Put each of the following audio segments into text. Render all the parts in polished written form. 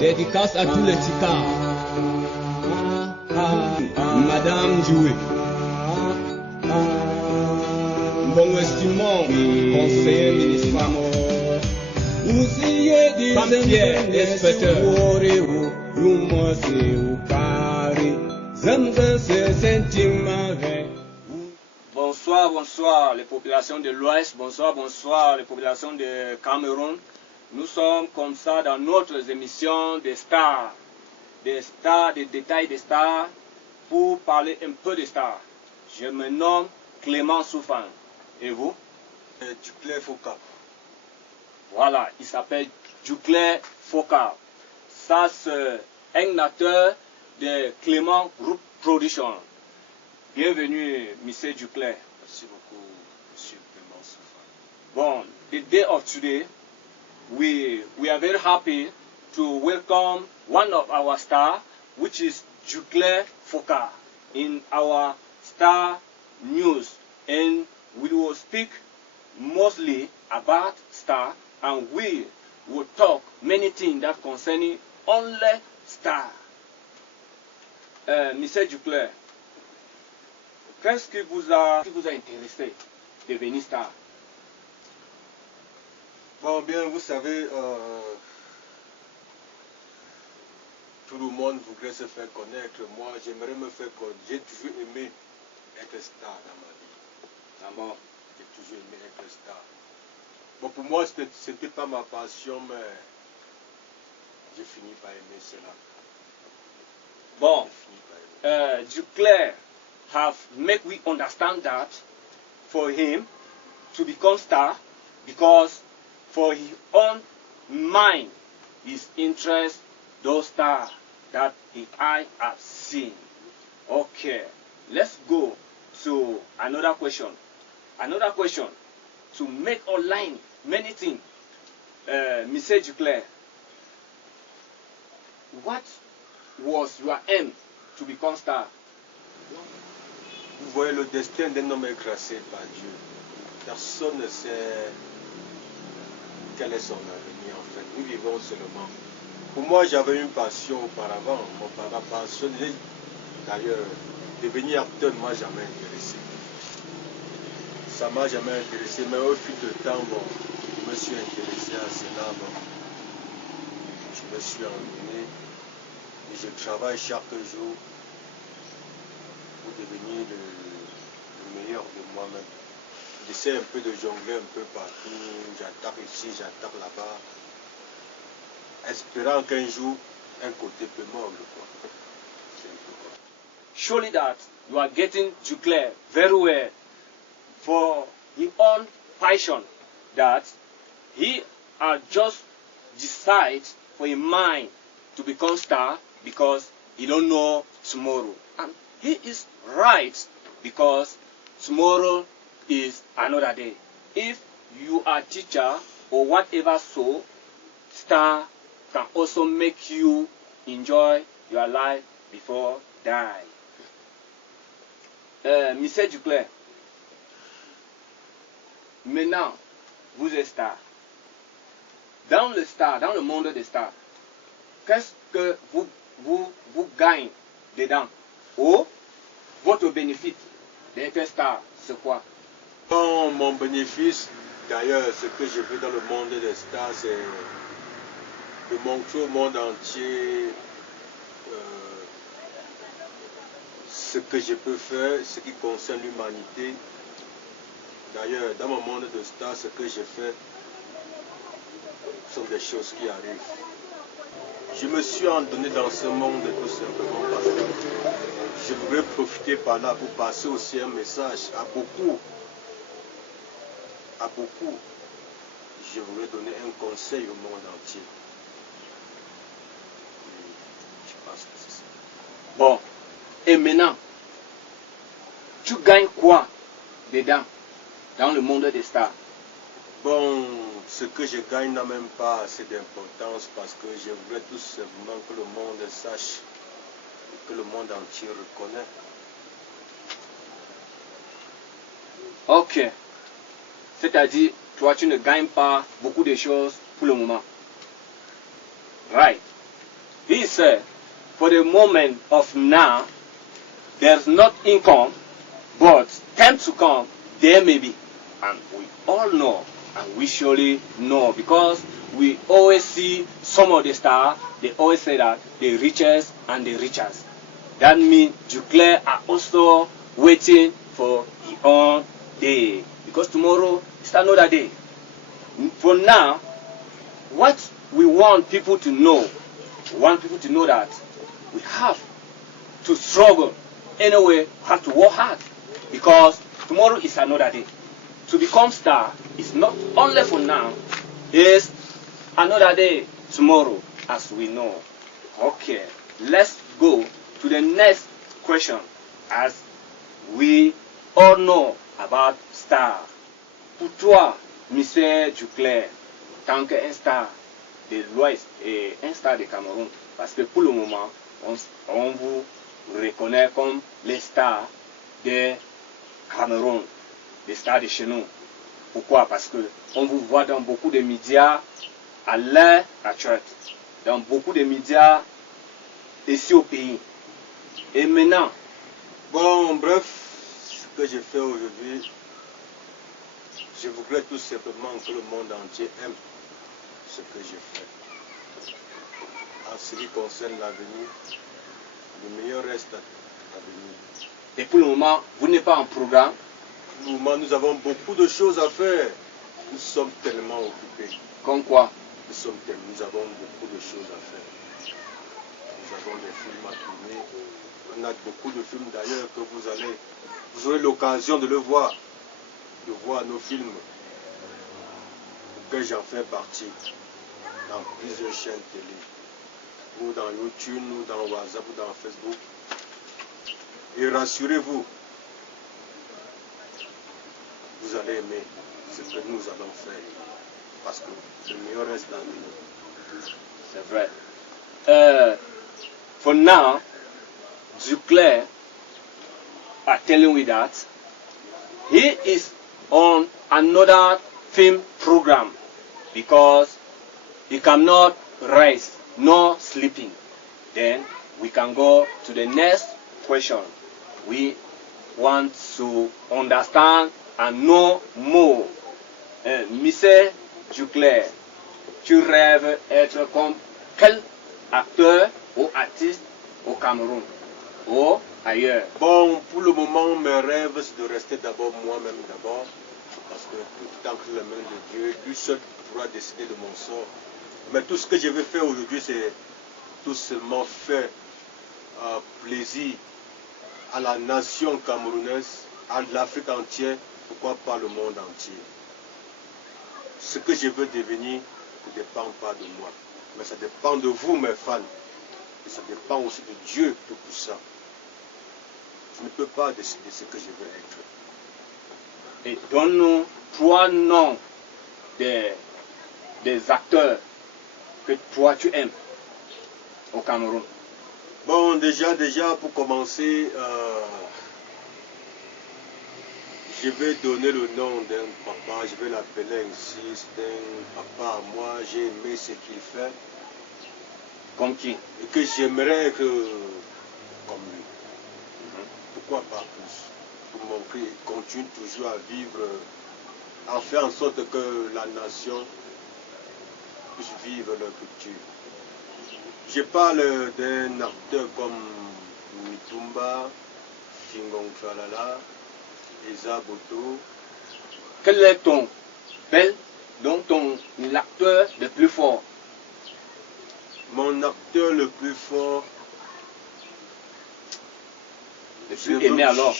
Dédicace à tous les ticards. Madame Joué. Bon estimant, conseiller municipal. Papier, inspecteur. Bonsoir, bonsoir les populations de l'Ouest, bonsoir, bonsoir les populations de Cameroun. Nous sommes comme ça dans notre émission des stars, des détails des stars, pour parler un peu des stars. Je me nomme Clément Soufan. Et vous? Ducler Foka. Voilà, il s'appelle Ducler Foka. Ça, c'est un acteur de Clément Group Production. Bienvenue, Monsieur Ducler. Merci beaucoup, Monsieur Clément Soufan. Bon, the day of today, we are very happy to welcome one of our stars, which is Ducler Foka, in our Star News. And we will speak mostly about star, and we will talk many things that concerning only star. Monsieur Ducler, qu'est-ce qui vous a intéressé de devenir star? Bon, bien, vous savez, tout le monde voudrait se faire connaître. Moi, j'aimerais me faire connaître. J'ai toujours aimé être star dans ma vie. D'abord. J'ai toujours aimé être star. Bon, pour moi, ce n'était pas ma passion, mais j'ai fini par aimer cela. Bon, Ducler have make we understand that for him to become star, because for his own mind, his interest, those stars that his eye have seen. Okay, let's go to another question. Another question to make online many things. Mr. Ducler, what was your aim to become star? Vous voyez, le destin d'un homme est tracé par Dieu. Personne ne sait quel est son avenir en fait. Nous vivons seulement. Pour moi, j'avais une passion auparavant. Ma passion, d'ailleurs, devenir acteur ne m'a jamais intéressé. Ça ne m'a jamais intéressé, mais au fil du temps, bon, je me suis intéressé à cela. Bon, je me suis entraîné et je travaille chaque jour pour devenir le meilleur de moi-même. J'essaie un peu de jongler un peu partout, j'attaque ici, j'attaque là-bas, espérant qu'un jour, un côté peut mordre, quoi. C'est un peu quoi. Surely that you are getting Ducler very well for his own passion, that he just decide for his mind to become star because he don't know tomorrow. And he is right, because tomorrow is another day. If you are teacher or whatever, so star can also make you enjoy your life before die. Monsieur Ducler, maintenant vous êtes star. Dans le monde des stars, qu'est-ce que vous gagnez dedans? Ou votre bénéfice d'être star, c'est quoi? Bon, mon bénéfice, d'ailleurs, ce que je fais dans le monde des stars, c'est de montrer au monde entier ce que je peux faire, ce qui concerne l'humanité. D'ailleurs, dans mon monde de stars, ce que je fais sont des choses qui arrivent. Je me suis endonné dans ce monde tout simplement parce que je voudrais profiter par là pour passer aussi un message à beaucoup. Je voudrais donner un conseil au monde entier. Je pense que c'est ça. Bon, et maintenant, tu gagnes quoi dedans, dans le monde des stars? Bon, ce que je gagne n'a même pas assez d'importance parce que je voudrais tout simplement que le monde sache, que le monde entier reconnaît. Ok. C'est-à-dire, toi, tu ne gagnes pas beaucoup de choses pour le moment. Right. say, for the moment of now, there's not income, but time to come, there may be. And we all know, and we surely know, because we always see some of the stars, they always say that the richest and the richest. That means Duclair are also waiting for his own day, because tomorrow is another day. For now, what we want people to know, that we have to struggle anyway, have to work hard, because tomorrow is another day. To become star is not only for now, it's another day tomorrow, as we know. Okay, let's go to the next question, as we all know about star. Pour toi, Monsieur Duclair, tant qu'un star de l'Ouest et un star de Cameroun, parce que pour le moment, on vous reconnaît comme les stars de Cameroun, les stars de chez nous. Pourquoi? Parce que on vous voit dans beaucoup de médias à l'heure actuelle, dans beaucoup de médias ici au pays. Et maintenant, Bon, bref, ce que j'ai fait aujourd'hui, je voudrais tout simplement que le monde entier aime ce que j'ai fait. En ce qui concerne l'avenir, le meilleur reste à venir. et pour le moment, vous n'êtes pas en programme. Nous avons beaucoup de choses à faire. Nous sommes tellement occupés. Comme quoi? Nous avons beaucoup de choses à faire. Nous avons des films à tourner. On a beaucoup de films d'ailleurs que vous aurez l'occasion de le voir, de voir nos films, que j'en fais partie dans plusieurs chaînes télé, ou dans YouTube, ou dans WhatsApp, ou dans Facebook. Et rassurez-vous, vous allez aimer ce que nous allons faire, parce que le meilleur reste dans nous. C'est vrai. For now, Duclair are telling me that he is on another film program because he cannot rest, nor sleeping. Then we can go to the next question. We want to understand and know more. Monsieur Duclair, tu rêves être comme quel acteur ou artiste au Cameroun ou ailleurs? Bon, pour le moment, mes rêves, c'est de rester d'abord moi-même d'abord, parce que tout est entre les mains de Dieu, lui seul pourra décider de mon sort. Mais tout ce que je vais faire aujourd'hui, c'est tout seulement faire plaisir à la nation camerounaise, à l'Afrique entière, pourquoi pas le monde entier. Ce que je veux devenir ne dépend pas de moi, mais ça dépend de vous, mes fans. Et ça dépend aussi de Dieu, tout ça. Je ne peux pas décider ce que je veux être. Et donne-nous 3 noms des acteurs que toi tu aimes au Cameroun. Bon, déjà, pour commencer, je vais donner le nom d'un papa, je vais l'appeler ainsi, c'est un papa à moi, j'ai aimé ce qu'il fait. Comme qui? Et que j'aimerais être comme lui. Pourquoi pas plus? Pour montrer, il continue toujours à vivre, à faire en sorte que la nation puisse vivre leur culture. Je parle d'un acteur comme Mitumba, Fingong Tralala, Eza Boto. Quel est ton acteur le plus fort? Mon acteur le plus fort, je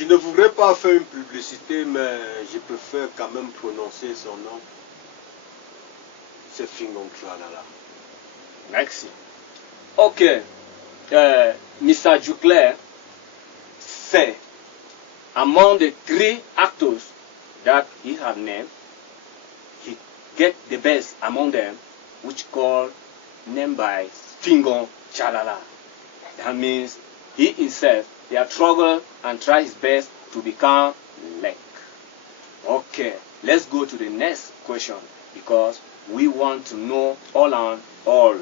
ne voudrais pas faire une publicité, mais je préfère quand même prononcer son nom. C'est Fingong Tralala. Merci. Ok. Mr. Duclair say among the 3 actors that he have named, he get the best among them, which called named by Fingong Tralala. That means he himself, he has struggled and tried his best to become like. Okay, let's go to the next question because we want to know all and all.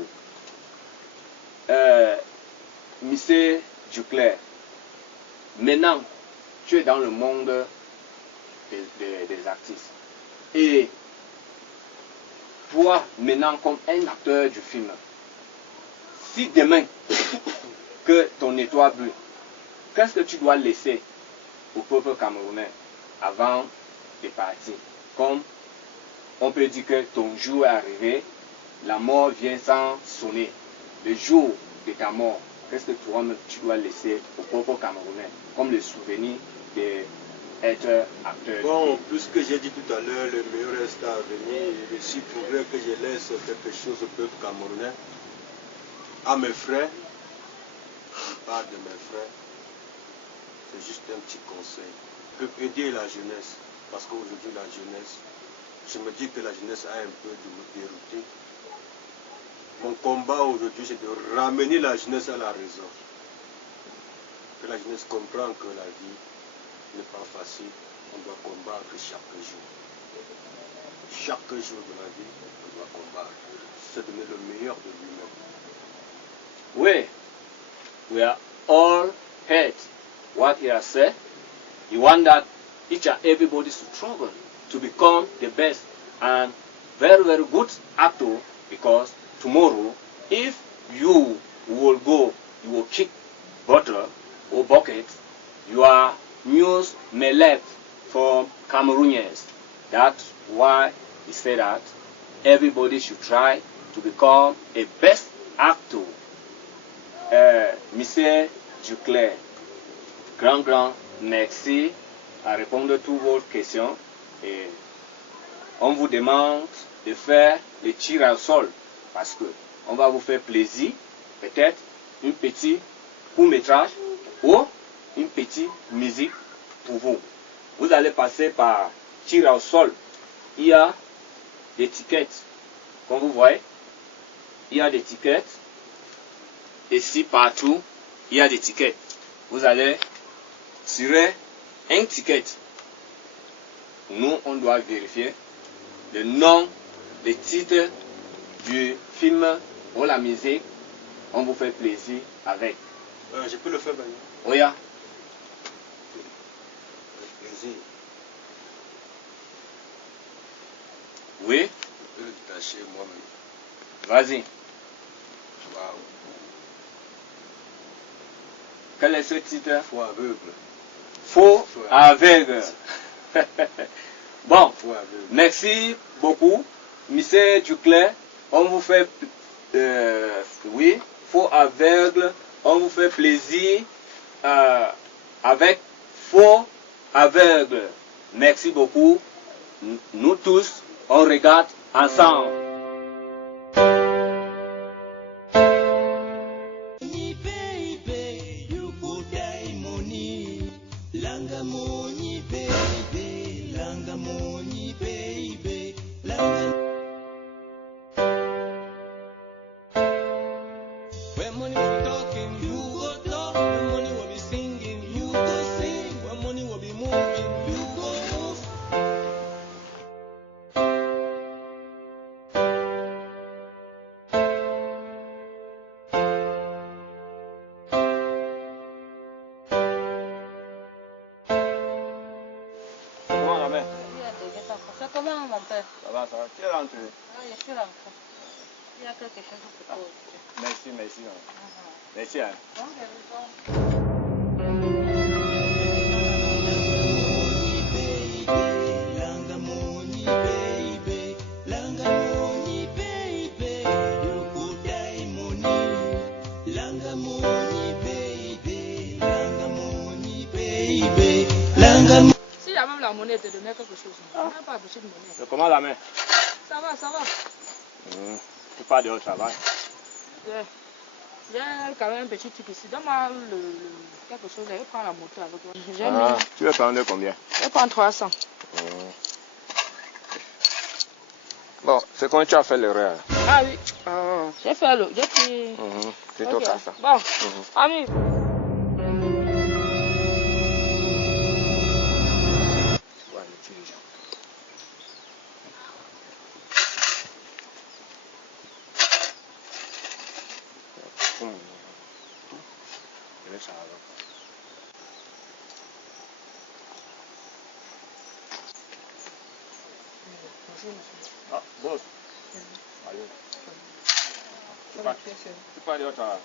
Monsieur Duclerc, maintenant, tu es dans le monde des artistes. Et toi, maintenant, comme un acteur du film, si demain que ton étoile brûle, qu'est-ce que tu dois laisser au peuple camerounais avant de partir? Comme on peut dire que ton jour est arrivé, la mort vient sans sonner. Le jour de ta mort, qu'est-ce que toi-même tu dois laisser au peuple camerounais comme le souvenir d'être acteur? Bon, puisque j'ai dit tout à l'heure, le meilleur reste à venir, et s'il faudrait que je laisse quelque chose au peuple camerounais, à mes frères, je parle de mes frères, c'est juste un petit conseil. Aider la jeunesse, parce qu'aujourd'hui la jeunesse, je me dis que la jeunesse a un peu de me dérouter. Mon combat aujourd'hui, c'est de ramener la jeunesse à la raison. Que la jeunesse comprenne que la vie n'est pas facile, on doit combattre chaque jour. Chaque jour de la vie, on doit combattre. C'est donner le meilleur de lui-même. We are all heard what he has said. He wants that each and everybody should struggle to become the best and very, very good actor, because tomorrow, if you will go, you will kick bottle or bucket, your news may left from Cameroonians. That's why he said that everybody should try to become a best actor. Monsieur Duclerc, grand merci à répondre à toutes vos questions. Et on vous demande de faire le tir au sol parce que on va vous faire plaisir, peut-être un petit court-métrage ou une petite musique pour vous. Vous allez passer par tir au sol. Il y a des tickets, comme vous voyez, il y a des tickets. Ici, partout, il y a des tickets. Vous allez tirer un ticket. Nous, on doit vérifier le nom, le titre du film ou la musique. On vous fait plaisir avec. Je peux le faire, Bani? Oui. Avec plaisir. Oui. Je peux le détacher moi-même. Vas-y. Waouh. Quel est ce titre? Faux aveugle. Faux aveugle. Bon, Faux aveugle. merci beaucoup, Monsieur Duclerc. On vous fait, oui, faux aveugle. On vous fait plaisir avec faux aveugle. Merci beaucoup. Nous tous, on regarde ensemble. C'est comment mon père? Ça va. Tu es rentré? Oui, je suis rentré. Il y a quelque chose pour toi. Merci. Merci. Hein. Donc, je vais si la même la monnaie te donnait quelque chose, on n'a pas besoin de monnaie. Comment la main? Ça va. Tu pars dehors, ça va? J'ai quand même un petit truc ici. Donne-moi quelque chose, je vais prendre la moto avec toi. Tu veux prendre combien? Je vais prendre 300. Bon, c'est quand tu as fait l'erreur. Ah oui, j'ai fait le... J'ai pris... C'est toi qui as ça. Bon, ami. Je vais charger. Bonjour, monsieur. Ah, boss. Allez. Tu peux aller au travail.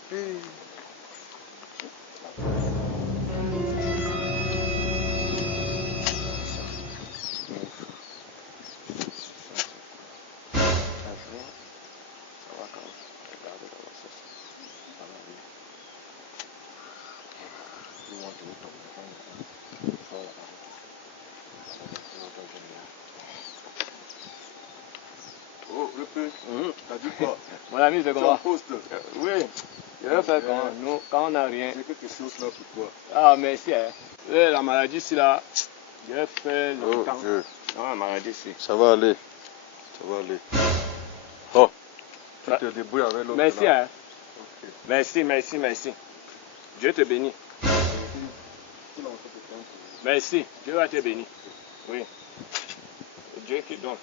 Oh, le peu. T'as dit quoi? Mon ami, c'est Tu es en comment? poste. Oui, je vais faire comment? Nous, quand on n'a rien. J'ai quelque chose là pour toi. Ah, merci. Hein. La maladie, c'est là. J'ai fait Oh, longtemps. Dieu. Non, la maladie, c'est. Ça va aller. Ça va aller. Oh, tu Ouais. te débrouilles avec l'autre. Merci, là. hein. Ok. Merci, merci, merci. Dieu te bénit. Merci. Dieu va te bénir. Oui. Dieu qui donne.